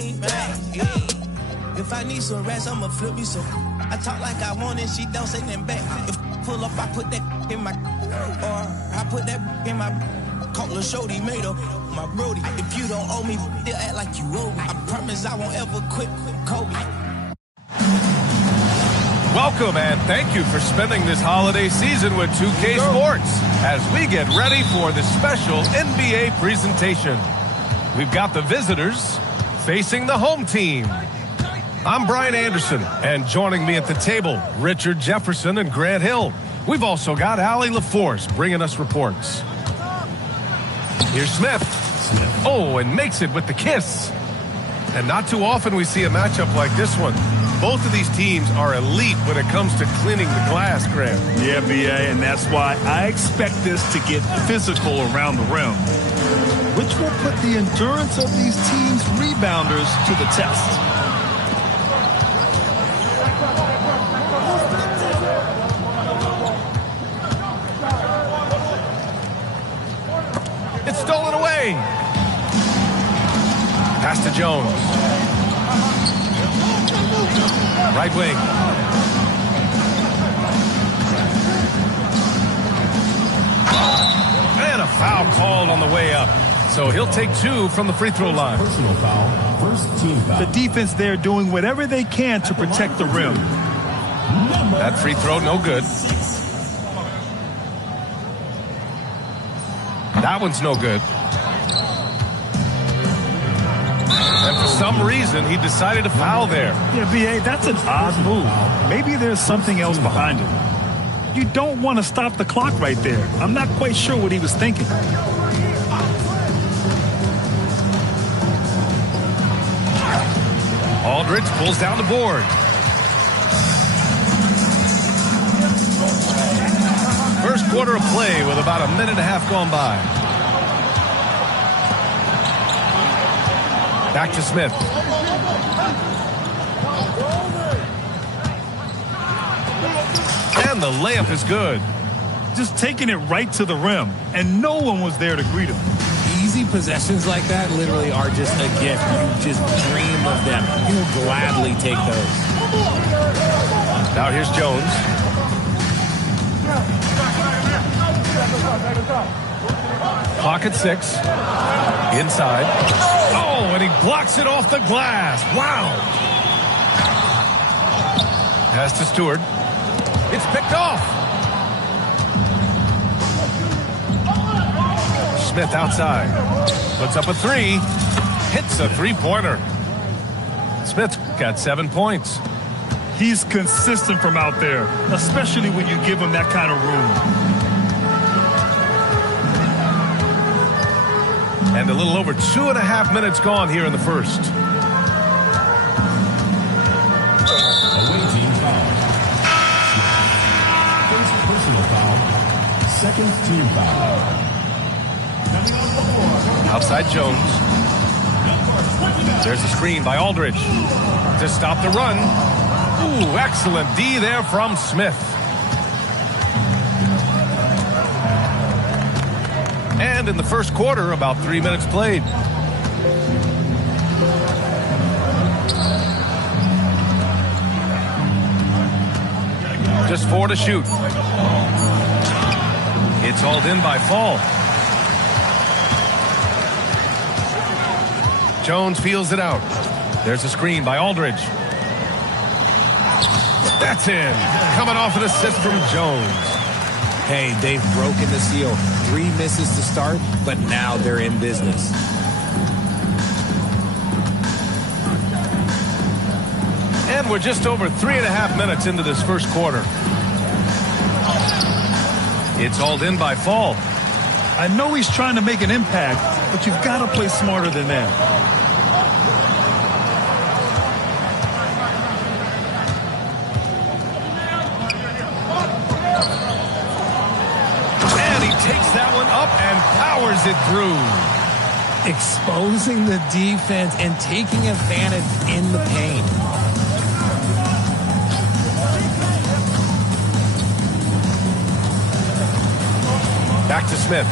mean, man. Yeah. If I need some rest, I'ma flip me some. I talk like I want it, she don't say nothing back. If pull up, I put that in my, or I put that in my. Call a shorty, made up my brody. If you don't owe me, they'll act like you owe me. I promise I won't ever quit Kobe. Welcome and thank you for spending this holiday season with 2K Sports as we get ready for the special NBA presentation. We've got the visitors facing the home team. I'm Brian Anderson, and joining me at the table, Richard Jefferson and Grant Hill. We've also got Allie LaForce bringing us reports. Here's Smith. Oh, and makes it with the kiss. And not too often we see a matchup like this one. Both of these teams are elite when it comes to cleaning the glass, Grant. Yeah, BA, and that's why I expect this to get physical around the rim, which will put the endurance of these teams' rebounders to the test. It's stolen away. Pass to Jones. Right wing. And a foul called on the way up. So he'll take 2 from the free throw line. Personal foul. First team foul. The defense there doing whatever they can to protect the rim. That free throw, no good. That one's no good. And for some reason, he decided to foul there. Yeah, BA, that's an odd move. Maybe there's something else behind it. You don't want to stop the clock right there. I'm not quite sure what he was thinking. Aldridge pulls down the board. First quarter of play with about a minute and a half gone by. Back to Smith. And the layup is good. Just taking it right to the rim, and no one was there to greet him. Easy possessions like that literally are just a gift. You just dream of them. You'll gladly take those. Now here's Jones. Clock at 6. Inside. Oh, and he blocks it off the glass. Wow. Pass to Stewart. It's picked off. Smith outside. Puts up a 3. Hits a three-pointer. Smith got 7 points. He's consistent from out there, especially when you give him that kind of room. And a little over 2.5 minutes gone here in the first. Away team foul. First personal foul. Second team foul. Outside Jones. There's a screen by Aldridge to stop the run. Ooh, excellent D there from Smith. And in the first quarter, about 3 minutes played. Just 4 to shoot. It's hauled in by Fall. Jones feels it out. There's a screen by Aldridge. That's in. Coming off an assist from Jones. Hey, they've broken the seal. 3 misses to start, but now they're in business. And we're just over 3.5 minutes into this first quarter. It's hauled in by Fall. I know he's trying to make an impact, but you've got to play smarter than that. And powers it through. Exposing the defense and taking advantage in the paint. Back to Smith.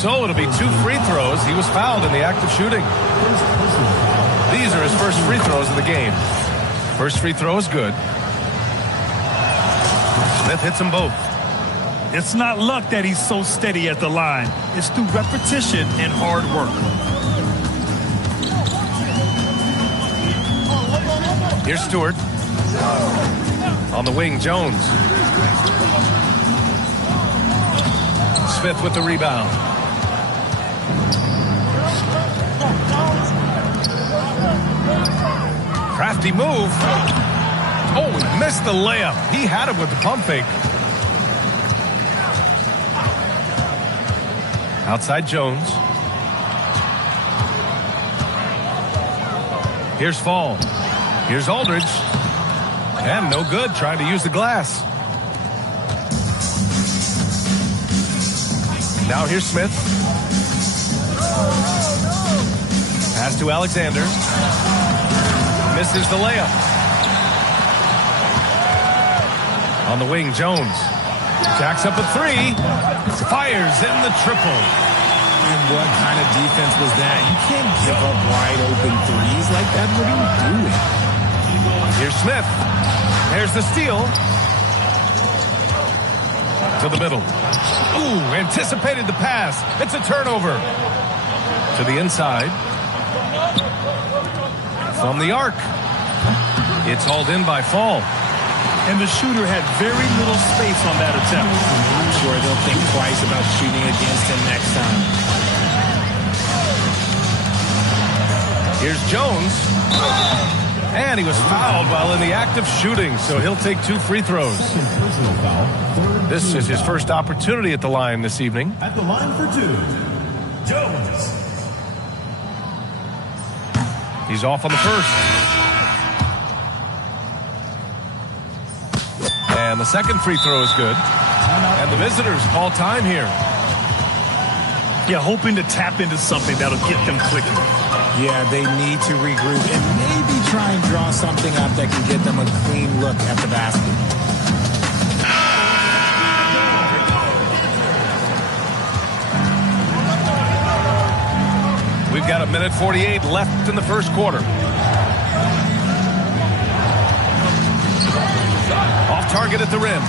So it'll be 2 free throws. He was fouled in the act of shooting. These are his first free throws of the game. First free throw is good. Smith hits them both. It's not luck that he's so steady at the line. It's through repetition and hard work. Here's Stewart. On the wing, Jones. Smith with the rebound. Crafty move. Oh, he missed the layup. He had him with the pump fake. Outside Jones. Here's Fall. Here's Aldridge. And no good, trying to use the glass. Now here's Smith. Pass to Alexander. Misses the layup. On the wing, Jones. Jacks up a 3. Fires in the triple. And what kind of defense was that? You can't give up wide open threes like that. What are you doing? Here's Smith. There's the steal. To the middle. Ooh, anticipated the pass. It's a turnover. To the inside. From the arc. It's hauled in by Fall. And the shooter had very little space on that attempt. I'm sure they'll think twice about shooting against him next time. Here's Jones. And he was fouled while in the act of shooting, so he'll take 2 free throws. This is his first opportunity at the line this evening. At the line for 2, Jones. He's off on the first. And the second free throw is good. And the visitors call time here. Yeah, hoping to tap into something that'll get them clicking. Yeah, they need to regroup and maybe try and draw something up that can get them a clean look at the basket. We've got 1:48 left in the first quarter. Off target at the rim.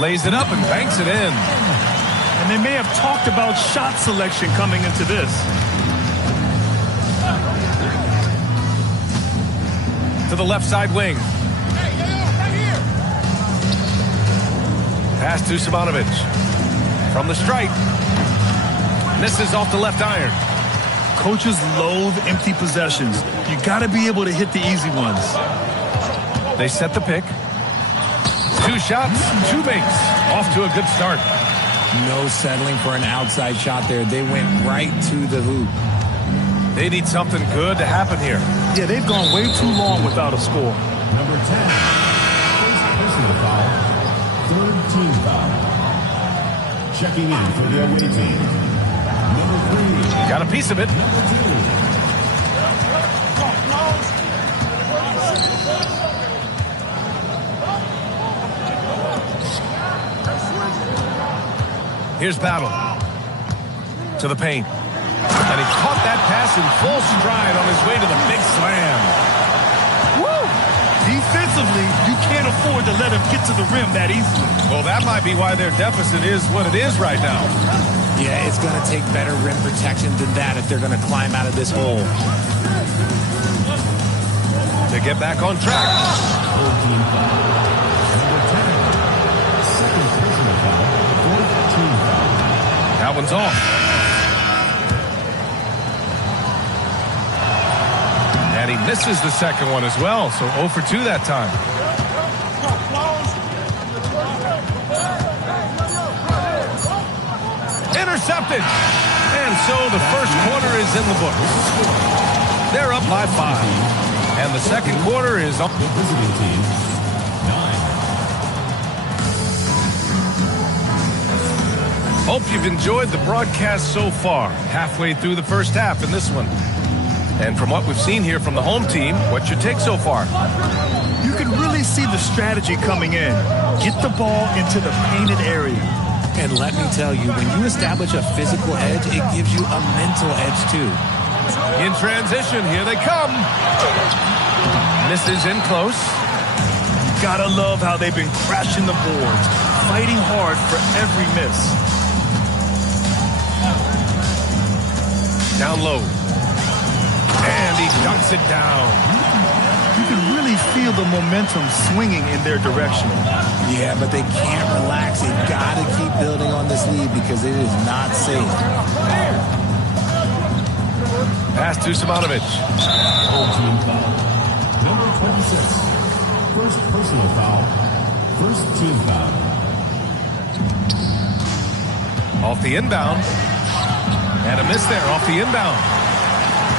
Lays it up and banks it in. And they may have talked about shot selection coming into this. To the left side wing. Pass to Mladenovic. From the stripe. Misses off the left iron. Coaches loathe empty possessions. You got to be able to hit the easy ones. They set the pick. 2 shots, 2 makes. Off to a good start. No settling for an outside shot there. They went right to the hoop. They need something good to happen here. Yeah, they've gone way too long without a score. Number 10, personal foul, 3rd team foul. Checking in for the away team. Number 3. Got a piece of it. Number 2. Here's Battle. To the paint. And he caught that pass in full stride on his way to the big slam. Woo! Defensively, you can't afford to let him get to the rim that easily. Well, that might be why their deficit is what it is right now. Yeah, it's going to take better rim protection than that if they're going to climb out of this hole. To get back on track. That one's off. And he misses the second one as well, so 0 for 2 that time. Intercepted. And so the first quarter is in the books. They're up by 5. And the second quarter is on. The visiting team, 9. Hope you've enjoyed the broadcast so far. Halfway through the first half in this one. And from what we've seen here from the home team, what's your take so far? You can really see the strategy coming in. Get the ball into the painted area. And let me tell you, when you establish a physical edge, it gives you a mental edge too. In transition, here they come. Misses in close. Gotta love how they've been crashing the boards, fighting hard for every miss. Down low. And he dunks it down. You can really feel the momentum swinging in their direction. Yeah, but they can't relax. They've got to keep building on this lead because it is not safe. Pass to Mladenovic. Home team foul. Number 26. First personal foul. First team foul. Off the inbound. And a miss there off the inbound.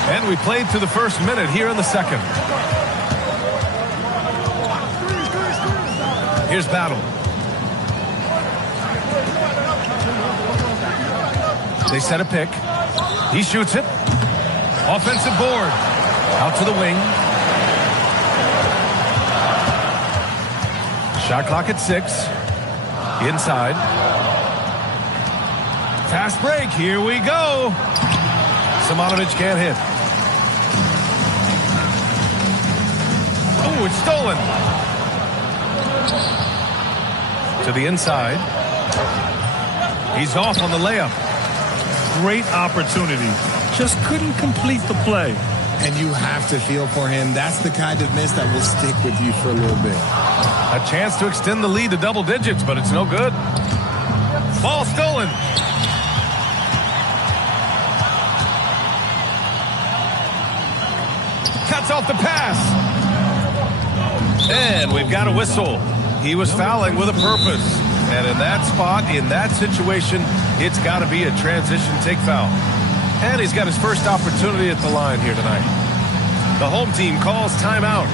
And we played through the first minute here in the second. Here's Battle. They set a pick. He shoots it. Offensive board. Out to the wing. Shot clock at 6. Inside. Fast break. Here we go. Mladenovic can't hit. Oh, it's stolen. To the inside. He's off on the layup. Great opportunity. Just couldn't complete the play. And you have to feel for him. That's the kind of miss that will stick with you for a little bit. A chance to extend the lead to double digits, but it's no good. Ball stolen. Cuts off the pass. And we've got a whistle. He was fouling with a purpose. And in that spot, in that situation, it's got to be a transition take foul. And he's got his first opportunity at the line here tonight. The home team calls timeout.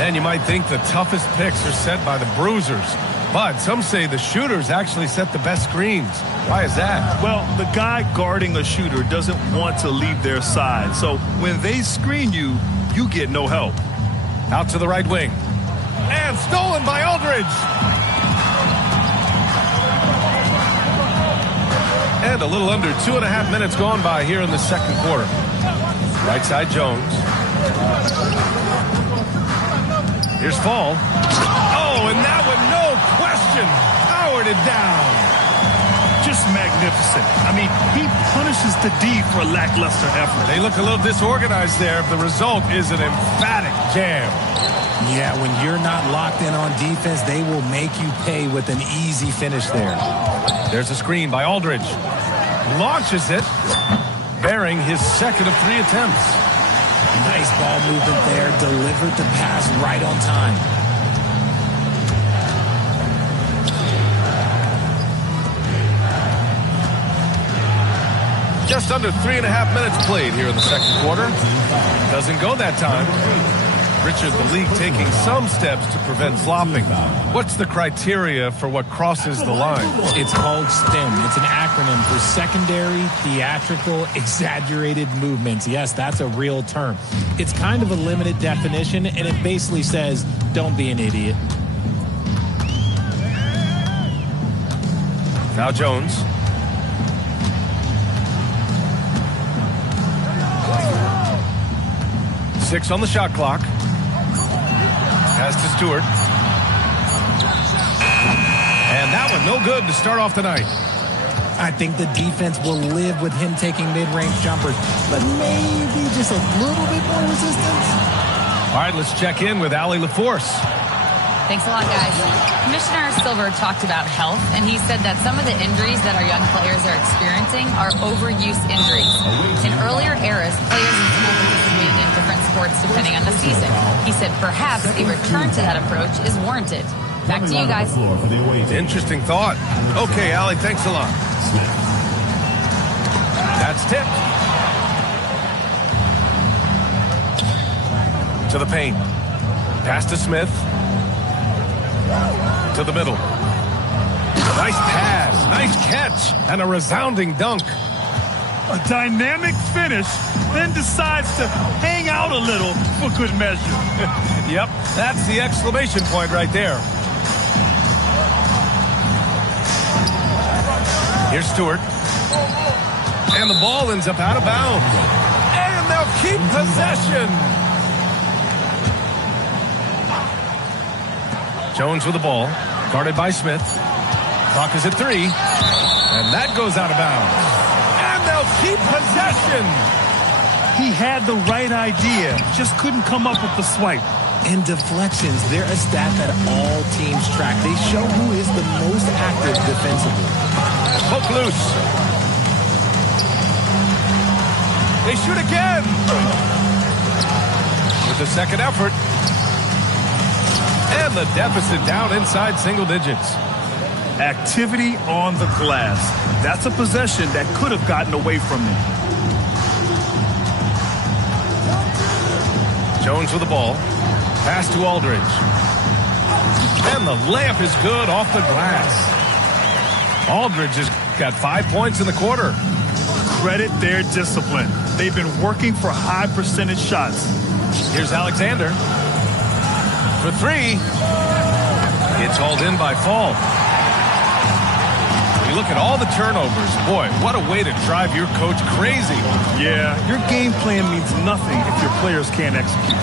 And you might think the toughest picks are set by the bruisers, but some say the shooters actually set the best screens. Why is that? Well, the guy guarding a shooter doesn't want to leave their side. So when they screen you, you get no help. Out to the right wing. And stolen by Aldridge. And a little under 2.5 minutes gone by here in the second quarter. Right side Jones. Here's Fall. Oh, and that one, no question, powered it down. Just magnificent. I mean, he punishes the D for lackluster effort. They look a little disorganized there. The result is an emphatic jam. Yeah, when you're not locked in on defense, they will make you pay with an easy finish there. There's a screen by Aldridge. Launches it, bearing his second of 3 attempts. Nice ball movement there. Delivered the pass right on time. Just under 3.5 minutes played here in the second quarter. Doesn't go that time. Richard, the league taking some steps to prevent flopping. What's the criteria for what crosses the line? It's called STEM. It's an acronym for secondary, theatrical, exaggerated movements. Yes, that's a real term. It's kind of a limited definition, and it basically says, don't be an idiot. Now Jones. Six on the shot clock. Pass to Stewart. And that one no good to start off the night. I think the defense will live with him taking mid-range jumpers, but maybe just a little bit more resistance. All right, let's check in with Allie LaForce. Thanks a lot, guys. Commissioner Silver talked about health, and he said that some of the injuries that our young players are experiencing are overuse injuries. In earlier eras, players participated in different sports depending on the season. He said perhaps a return to that approach is warranted. Back to you guys. Interesting thought. Okay, Allie, thanks a lot. That's tipped. To the paint. Pass to Smith. To the middle. Nice pass, nice catch, and a resounding dunk. A dynamic finish, then decides to hang out a little for good measure. Yep, that's the exclamation point right there. Here's Stewart. And the ball ends up out of bounds. And they'll keep possession. Jones with the ball, guarded by Smith. Clock is at 3. And that goes out of bounds. And they'll keep possession. He had the right idea, just couldn't come up with the swipe. And deflections, they're a stat that all teams track. They show who is the most active defensively. Poke loose. They shoot again. With the second effort. And the deficit down inside single digits. Activity on the glass. That's a possession that could have gotten away from them. Jones with the ball. Pass to Aldridge. And the layup is good off the glass. Aldridge has got 5 points in the quarter. Credit their discipline. They've been working for high percentage shots. Here's Alexander. For 3. It's hauled in by Fall. You look at all the turnovers. Boy, what a way to drive your coach crazy. Yeah, your game plan means nothing if your players can't execute.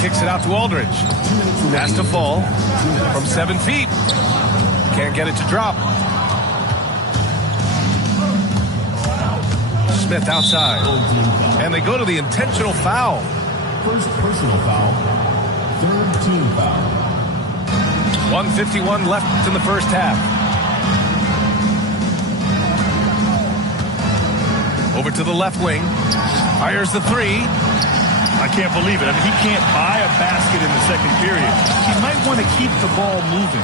Kicks it out to Aldridge. Pass to Fall from 7 feet. Can't get it to drop. Smith outside. And they go to the intentional foul. First personal foul. Third team foul. 1:51 left in the first half. Over to the left wing. Fires the 3. I can't believe it. I mean, he can't buy a basket in the second period. He might want to keep the ball moving.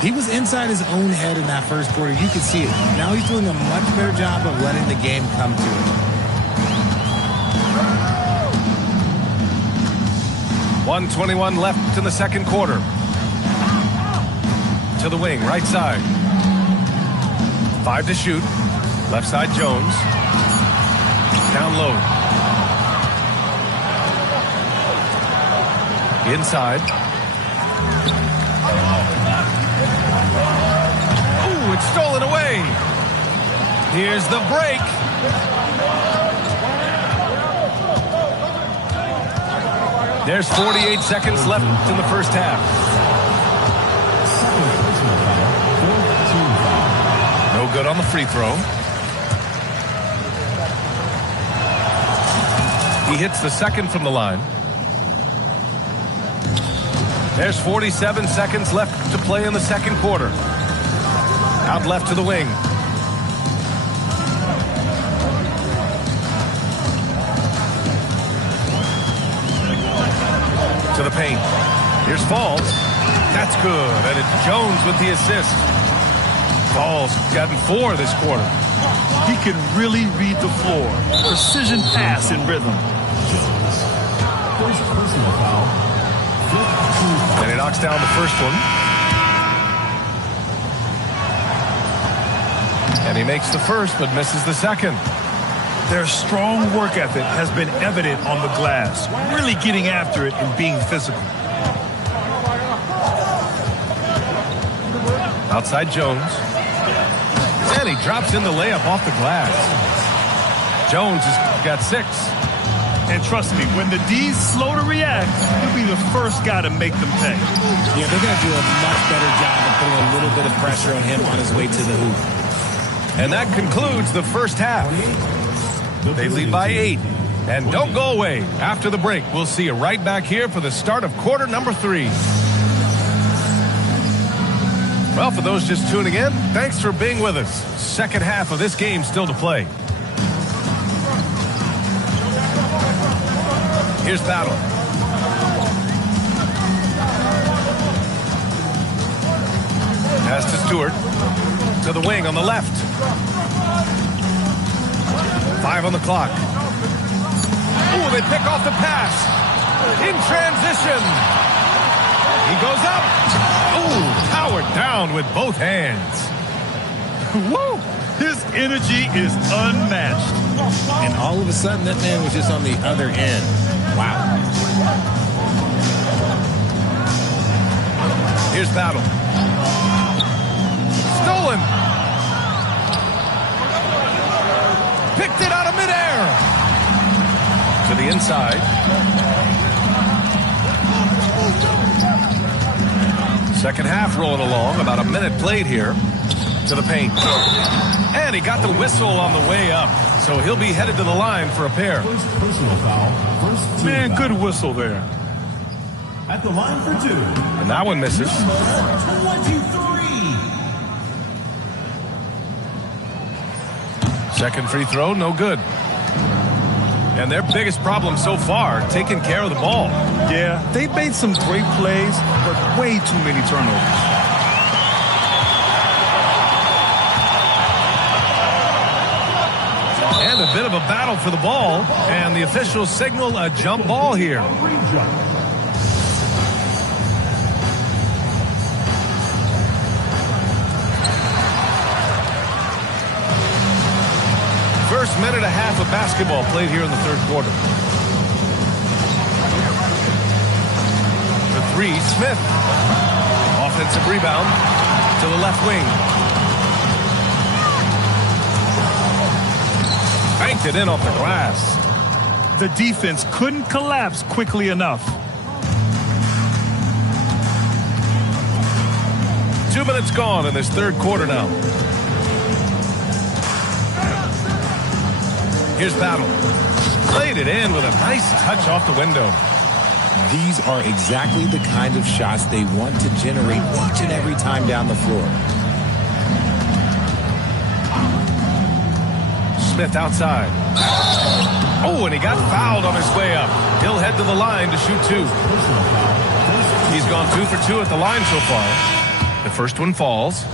He was inside his own head in that first quarter. You could see it. Now he's doing a much better job of letting the game come to him. 1:21 left in the second quarter. To the wing, right side. 5 to shoot. Left side, Jones. Down low. Inside. Ooh, it's stolen away. Here's the break. There's 48 seconds left in the first half. No good on the free throw. He hits the second from the line. There's 47 seconds left to play in the second quarter. Out left to the wing. To the paint. Here's Falls. That's good. And it's Jones with the assist. Falls gotten 4 this quarter. He can really read the floor. Precision pass in rhythm. First personal foul. And he knocks down the first one. And he makes the first but misses the second. Their strong work ethic has been evident on the glass, really getting after it and being physical. Outside Jones. And he drops in the layup off the glass. Jones has got 6. And trust me, when the D's slow to react, he'll be the first guy to make them pay. Yeah, they're going to do a much better job of putting a little bit of pressure on him on his way to the hoop. And that concludes the first half. They lead by 8. And don't go away. After the break, we'll see you right back here for the start of quarter number 3. Well, for those just tuning in, thanks for being with us. Second half of this game still to play. Here's Battle. Pass to Stewart. To the wing on the left. 5 on the clock. Oh, they pick off the pass. In transition. He goes up. Oh, powered down with both hands. Woo! His energy is unmatched. And all of a sudden, that man was just on the other end. Wow. Here's Battle. Stolen. Picked it out of midair. To the inside. Second half rolling along. About a minute played here. To the paint. And he got the whistle on the way up. So he'll be headed to the line for a pair. First personal foul. First team Man, foul. good whistle there. At the line for 2. And that one misses. Number 23. Second free throw, no good. And their biggest problem so far, taking care of the ball. Yeah, they made some great plays, but way too many turnovers. And a bit of a battle for the ball. And the officials signal a jump ball here. First minute and a half of basketball played here in the third quarter. The 3, Smith. Offensive rebound to the left wing. Banked it in off the glass. The defense couldn't collapse quickly enough. 2 minutes gone in this third quarter now. Here's Battle. Played it in with a nice touch off the window. These are exactly the kind of shots they want to generate each and every time down the floor. Smith outside. Oh, and he got fouled on his way up. He'll head to the line to shoot 2. He's gone 2 for 2 at the line so far. The first one falls.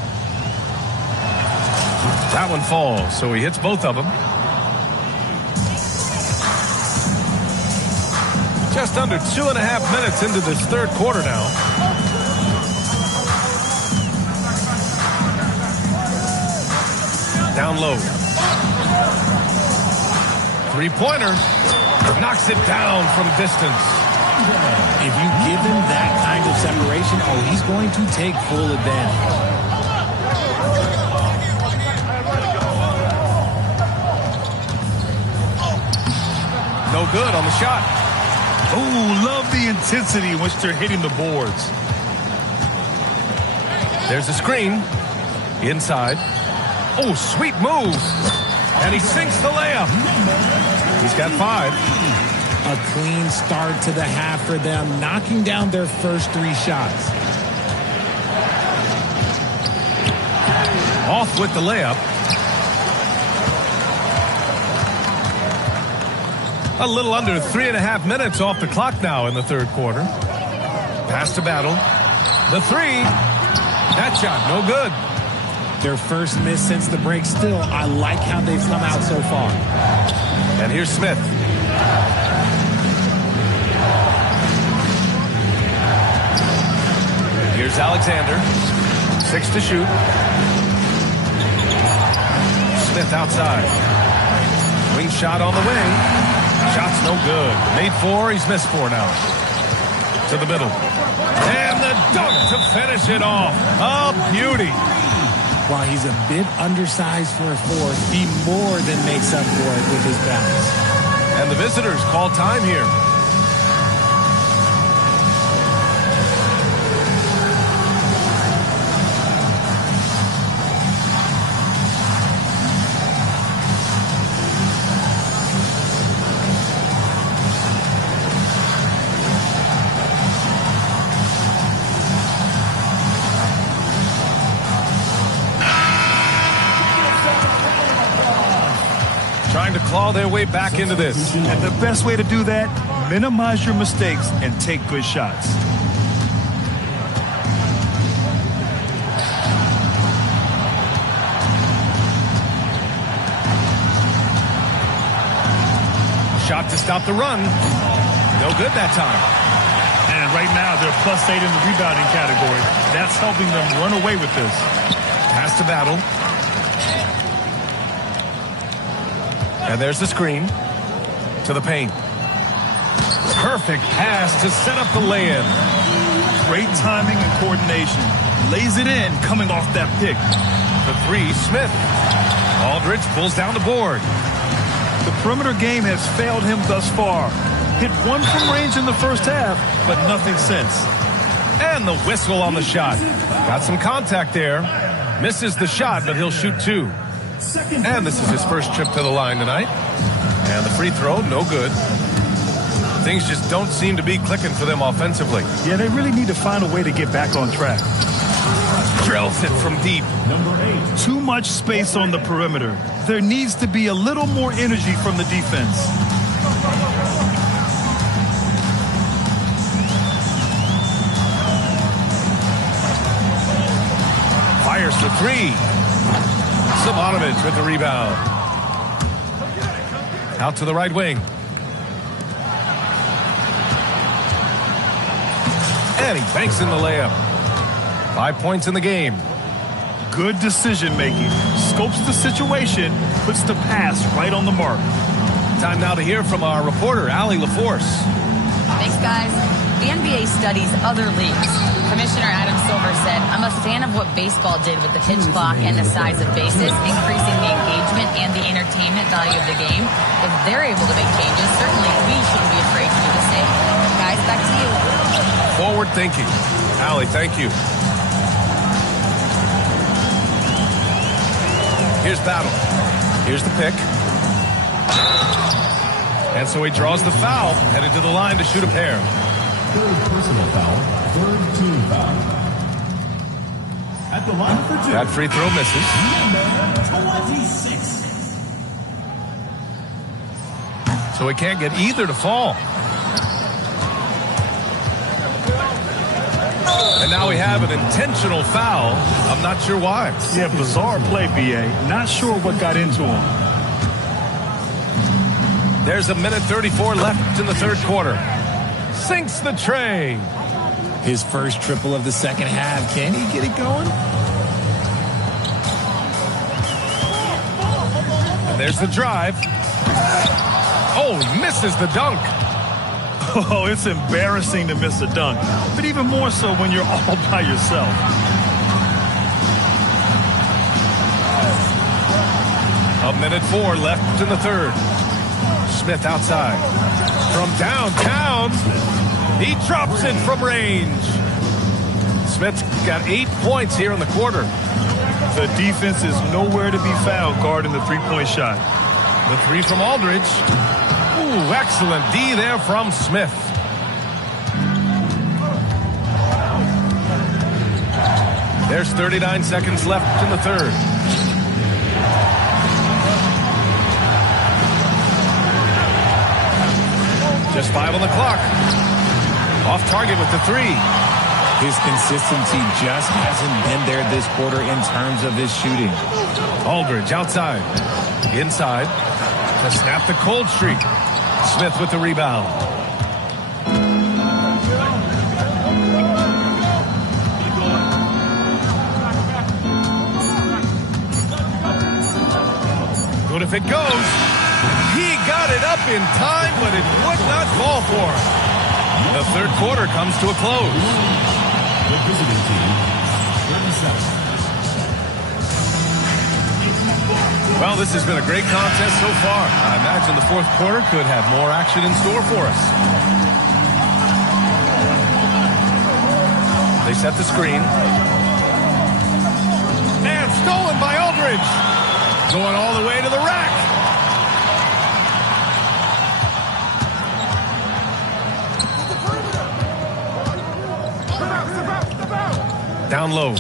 That one falls, so he hits both of them. Just under 2.5 minutes into this third quarter now. Down low. Three-pointer. Knocks it down from distance. If you give him that kind of separation, oh, he's going to take full advantage. No good on the shot. Oh, love the intensity in which they're hitting the boards. There's a screen. Inside. Oh, sweet move. And he sinks the layup. He's got 5. A clean start to the half for them, knocking down their first 3 shots. Off with the layup. A little under 3.5 minutes off the clock now in the third quarter. Pass to Battle. The 3. That shot, no good. Their first miss since the break. Still, I like how they've come out so far. And here's Smith. Here's Alexander. 6 to shoot. Smith outside. Wing shot on the way. Shot's no good. Made 4. He's missed 4 now. To the middle. And the dunk to finish it off. A beauty. While he's a bit undersized for a 4, he more than makes up for it with his balance. And the visitors call time here. trying to claw their way back into this. And the best way to do that, minimize your mistakes and take good shots. Shot to stop the run. No good that time. And right now, they're +8 in the rebounding category. That's helping them run away with this. Pass to Battle. And there's the screen. To the paint. Perfect pass to set up the lay-in. Great timing and coordination. Lays it in, coming off that pick. The three, Smith. Aldridge pulls down the board. The perimeter game has failed him thus far. Hit one from range in the first half, but nothing since. And the whistle on the shot. Got some contact there. Misses the shot, but he'll shoot two. And this is his first trip to the line tonight. And the free throw, no good. Things just don't seem to be clicking for them offensively. Yeah, they really need to find a way to get back on track. Drills it from deep. Too much space on the perimeter. There needs to be a little more energy from the defense. Fires for three. Mladenovic with the rebound. Out to the right wing. And he banks in the layup. 5 points in the game. Good decision making. Scopes the situation, puts the pass right on the mark. Time now to hear from our reporter, Allie LaForce. Thanks, guys. The NBA studies other leagues. Commissioner Adam Silver said, I'm a fan of what baseball did with the pitch clock and the size of bases, increasing the engagement and the entertainment value of the game. If they're able to make changes, certainly we shouldn't be afraid to do the same. Guys, back to you. Forward thinking. Allie, thank you. Here's Battle. Here's the pick. And so he draws the foul, headed to the line to shoot a pair. Third personal foul, third team foul. At the line for two. That free throw misses. Number 26. So he can't get either to fall. And now we have an intentional foul. I'm not sure why. Yeah, bizarre play, B.A. Not sure what got into him. There's a minute 34 left in the third quarter. Sinks the tray. His first triple of the second half. Can he get it going? And there's the drive. Oh, he misses the dunk. Oh, it's embarrassing to miss a dunk, but even more so when you're all by yourself. A minute 4 left in the third. Smith outside. From downtown, he drops it from range. Smith's got 8 points here in the quarter. The defense is nowhere to be found guarding the three-point shot. The three from Aldridge. Ooh, excellent D there from Smith. There's 39 seconds left in the third. Just 5 on the clock. Off target with the three. His consistency just hasn't been there this quarter in terms of his shooting. Aldridge outside. Inside. To snap the cold streak. Smith with the rebound. Good if it goes. He got it up in time, but it would not fall for him. The third quarter comes to a close. The visiting team, 37. Well, this has been a great contest so far. I imagine the fourth quarter could have more action in store for us. They set the screen. And stolen by Aldridge. Going all the way to the rack. Down low.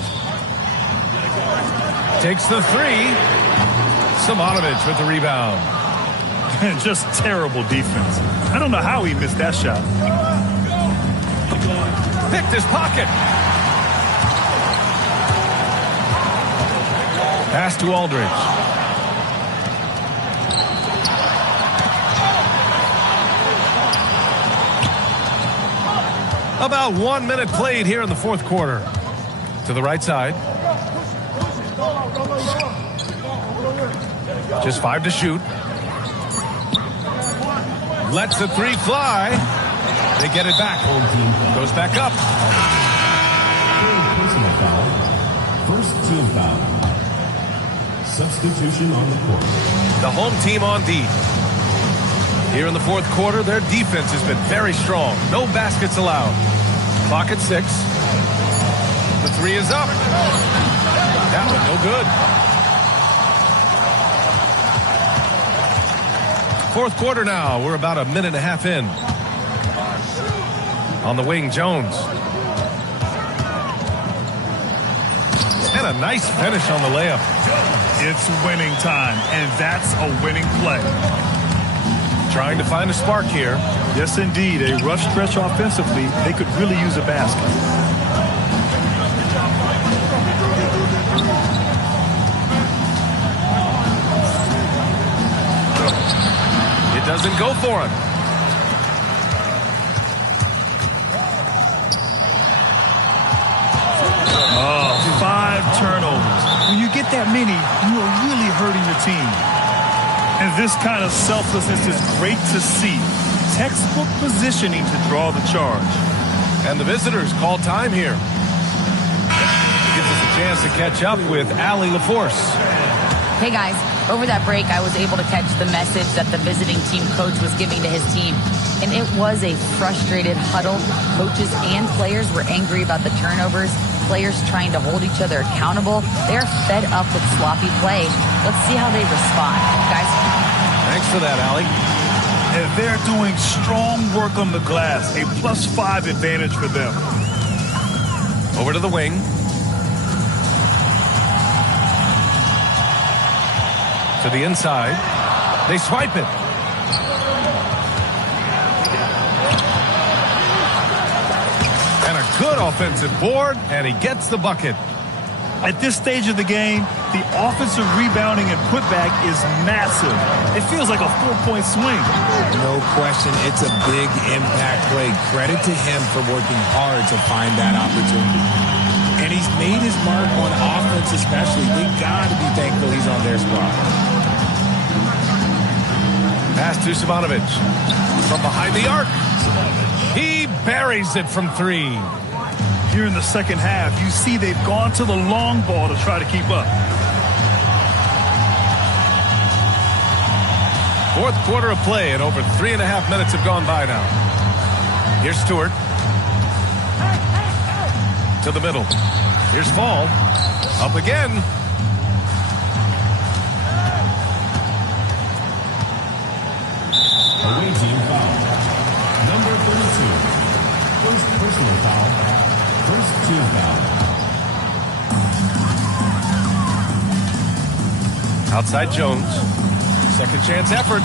Takes the three. Mladenovic with the rebound. And just terrible defense. I don't know how he missed that shot. Picked his pocket. Pass to Aldridge. About 1 minute played here in the fourth quarter. To the right side. Just 5 to shoot. Lets the 3 fly. They get it back. Goes back up. Personal foul. First team foul. Substitution on the court. The home team on D. Here in the fourth quarter, their defense has been very strong. No baskets allowed. Clock at 6. The 3 is up. That one no good. Fourth quarter now. We're about a minute and a half in. On the wing, Jones. And a nice finish on the layup. It's winning time, and that's a winning play. Trying to find a spark here. Yes, indeed. A rough stretch offensively. They could really use a basket. It doesn't go for him. Oh, 5 turnovers. When you get that many, you are really hurting your team. And this kind of selflessness is great to see. Textbook positioning to draw the charge. And the visitors call time here. It gives us a chance to catch up with Allie LaForce. Hey guys, over that break I was able to catch the message that the visiting team coach was giving to his team. And it was a frustrated huddle. Coaches and players were angry about the turnovers. Players trying to hold each other accountable. They're fed up with sloppy play. Let's see how they respond. Guys? Thanks for that, Allie. And they're doing strong work on the glass. A +5 advantage for them. Over to the wing. To the inside. They swipe it. And a good offensive board, and he gets the bucket. At this stage of the game, the offensive rebounding and putback is massive. It feels like a 4-point swing. No question, it's a big impact play. Credit to him for working hard to find that opportunity. And he's made his mark on offense especially. They got to be thankful he's on their squad. Pass to Mladenovic. From behind the arc. He buries it from 3. Here in the second half, you see they've gone to the long ball to try to keep up. Fourth quarter of play, and over 3.5 minutes have gone by now. Here's Stewart. To the middle. Here's Fall. Up again. Away team foul. Number 32. First personal foul. First team foul. Outside Jones. Second chance effort.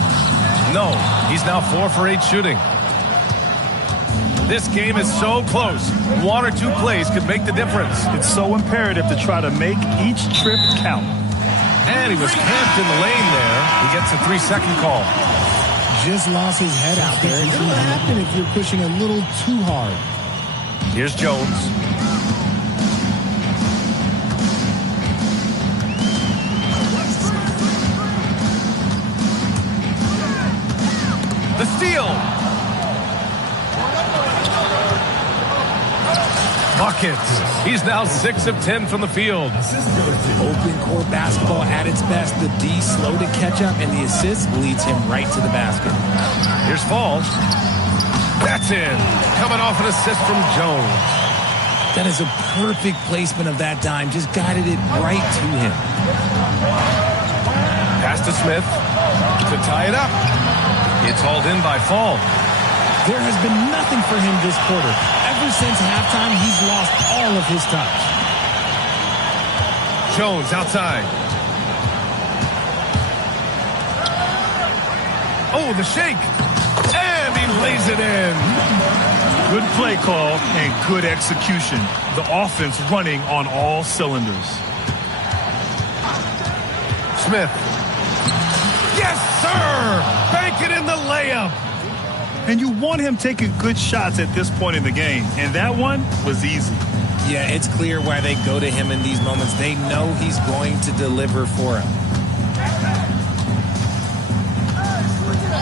No. He's now 4 for 8 shooting. This game is so close. 1 or 2 plays could make the difference. It's so imperative to try to make each trip count. And he was camped in the lane there. He gets a 3-second call. Just lost his head out there. It can happen if you're pushing a little too hard. Here's Jones. The steal. Buckets. He's now 6 of 10 from the field. Open court basketball at its best. The D slow to catch up, and the assist leads him right to the basket. Here's Fall. That's in. Coming off an assist from Jones. That is a perfect placement of that dime. Just guided it right to him. Pass to Smith to tie it up. It's hauled in by Fall. There has been nothing for him this quarter. Ever since halftime, he's lost all of his touch. Jones outside. Oh, the shake. And he lays it in. Good play call and good execution. The offense running on all cylinders. Smith. Yes, sir! Bank it in the layup. And you want him taking good shots at this point in the game. And that one was easy. Yeah, it's clear why they go to him in these moments. They know he's going to deliver for him.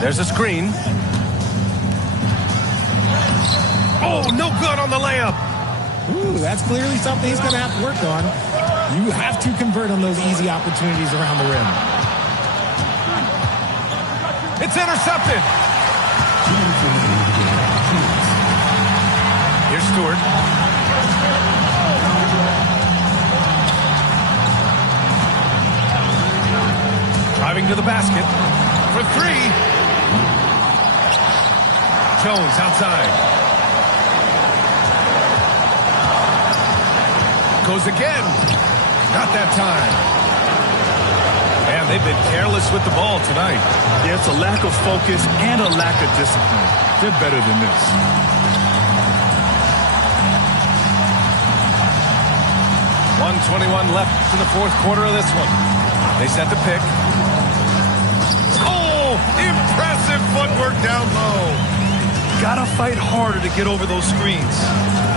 There's a screen. Oh, no good on the layup. Ooh, that's clearly something he's going to have to work on. You have to convert on those easy opportunities around the rim. It's intercepted. Here's Stewart. Driving to the basket for three. Jones outside. Goes again. Not that time. Man, they've been careless with the ball tonight. Yeah, it's a lack of focus and a lack of discipline. They're better than this. 1:21 left in the fourth quarter of this one. They set the pick. Oh, impressive footwork down low. Gotta fight harder to get over those screens.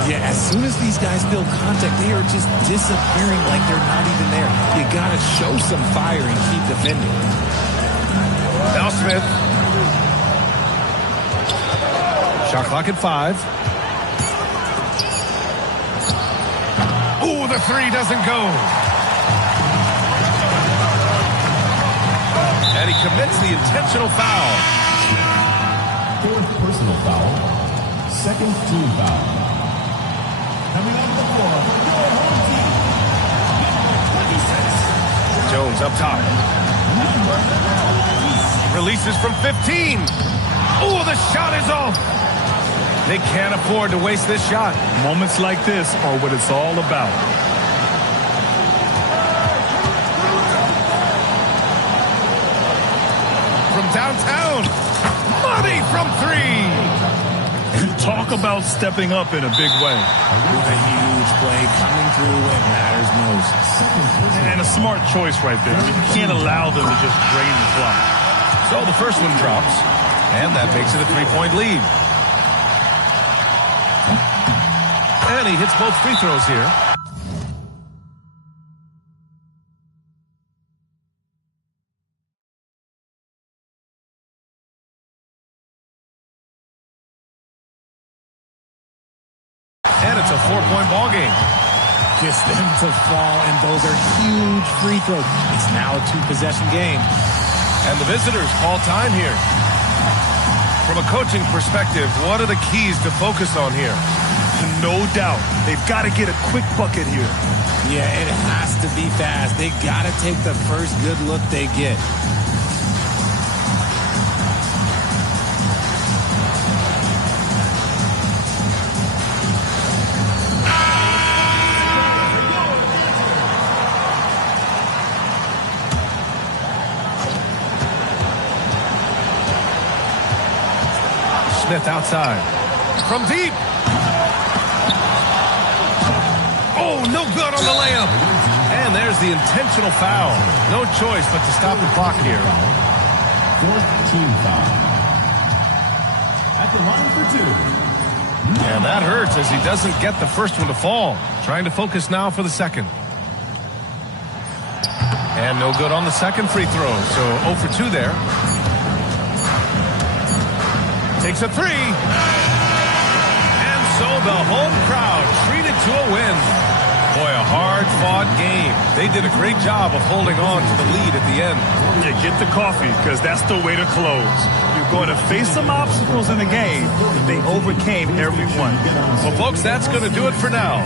Yeah, as soon as these guys feel contact, they are just disappearing like they're not even there. You gotta show some fire and keep defending. Now Smith. Shot clock at 5. Ooh, the three doesn't go. And he commits the intentional foul. Fourth personal foul. Second team foul. Coming off the floor for your home team. Number 26. Jones up top. Releases from 15. Oh, the shot is off. They can't afford to waste this shot. Moments like this are what it's all about. From downtown. Money from 3. Talk about stepping up in a big way. What a huge play coming through when it matters most. And a smart choice right there. I mean, you can't allow them to just drain the clock. So the first one drops, and that makes it a 3-point lead. And he hits both free throws here. And it's a 4-point ball game. Gets them to fall, and those are huge free throws. It's now a 2-possession game. And the visitors call time here. From a coaching perspective, what are the keys to focus on here? No doubt. They've got to get a quick bucket here. Yeah, it has to be fast. They got to take the first good look they get. Smith outside. From deep. Oh, no good on the layup. And there's the intentional foul. No choice but to stop the clock here. Fourth team foul. At the line for 2. And that hurts as he doesn't get the first one to fall. Trying to focus now for the second. And no good on the second free throw. So 0 for 2 there. Takes a 3. And so the home crowd treated to a win. Boy, a hard-fought game. They did a great job of holding on to the lead at the end. Yeah, get the coffee, because that's the way to close. You're going to face some obstacles in the game. They overcame every one. Well, folks, that's going to do it for now.